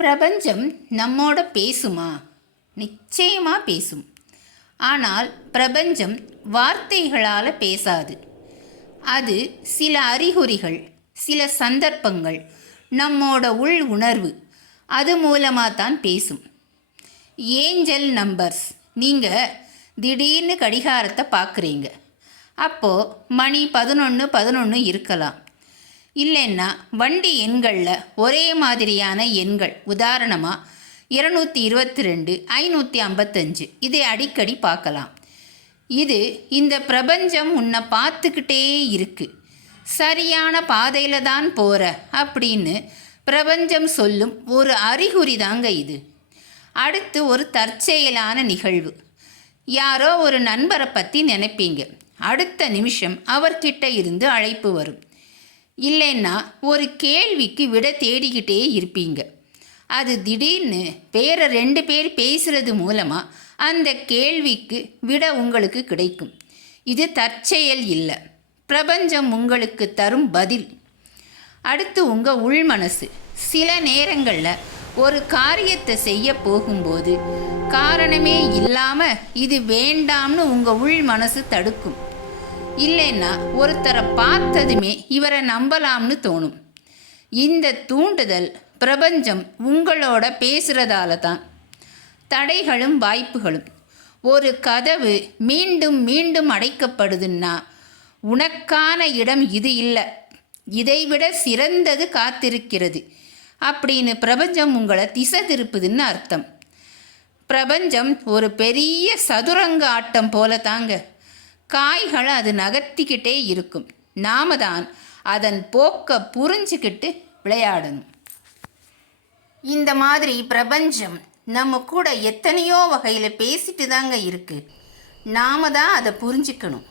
பிரபஞ்சம் நம்மோட பேசுமா? நிச்சயமாக பேசும். ஆனால் பிரபஞ்சம் வார்த்தைகளால் பேசாது. அது சில அறிகுறிகள், சில சந்தர்ப்பங்கள், நம்மோட உள் உணர்வு அது மூலமாக தான் பேசும். Angel numbers. நீங்கள் திடீர்னு கடிகாரத்தை பார்க்குறீங்க. அப்போது மணி 11:11 இருக்கலாம். இல்லைன்னா வண்டி எண்களில் ஒரே மாதிரியான எண்கள், உதாரணமாக 222, 555, இதை அடிக்கடி பார்க்கலாம். இது இந்த பிரபஞ்சம் உன்னை பார்த்துக்கிட்டே இருக்கு, சரியான பாதையில் தான் போகிற அப்படின்னு பிரபஞ்சம் சொல்லும் ஒரு அறிகுறி தாங்க இது. அடுத்து ஒரு தற்செயலான நிகழ்வு. யாரோ ஒரு நண்பரை பற்றி நினைப்பீங்க. அடுத்த நிமிஷம் அவர்கிட்ட இருந்து அழைப்பு வரும். இல்லைன்னா ஒரு கேள்விக்கு விட தேடிக்கிட்டே இருப்பீங்க. அது திடீர்னு வேற 2 பேர் பேசுகிறது மூலமாக அந்த கேள்விக்கு விட உங்களுக்கு கிடைக்கும். இது தற்செயல் இல்லை, பிரபஞ்சம் உங்களுக்கு தரும் பதில். அடுத்து உங்கள் உள் மனசு. சில நேரங்களில் ஒரு காரியத்தை செய்ய போகும்போது காரணமே இல்லாமல் இது வேண்டாம்னு உங்கள் உள் மனசு தடுக்கும். இல்லைன்னா ஒருத்தரை பார்த்ததுமே இவரை நம்பலாம்னு தோணும். இந்த தூண்டுதல் பிரபஞ்சம் உங்களோட பேசுகிறதால தான். தடைகளும் வாய்ப்புகளும். ஒரு கதவு மீண்டும் மீண்டும் அடைக்கப்படுதுன்னா உனக்கான இடம் இது இல்லை, இதைவிட சிறந்தது காத்திருக்கிறது அப்படின்னு பிரபஞ்சம் உங்களை திசை திருப்புதுன்னு அர்த்தம். பிரபஞ்சம் ஒரு பெரிய சதுரங்க ஆட்டம் போல தாங்க. காய்களை அது நகர்த்திக்கிட்டே இருக்கும். நாம தான் அதன் போக்கை புரிஞ்சுக்கிட்டு விளையாடணும். இந்த மாதிரி பிரபஞ்சம் நம்ம கூட எத்தனையோ வகையில் பேசிட்டு தாங்க இருக்கு. நாம தான் அதை புரிஞ்சுக்கணும்.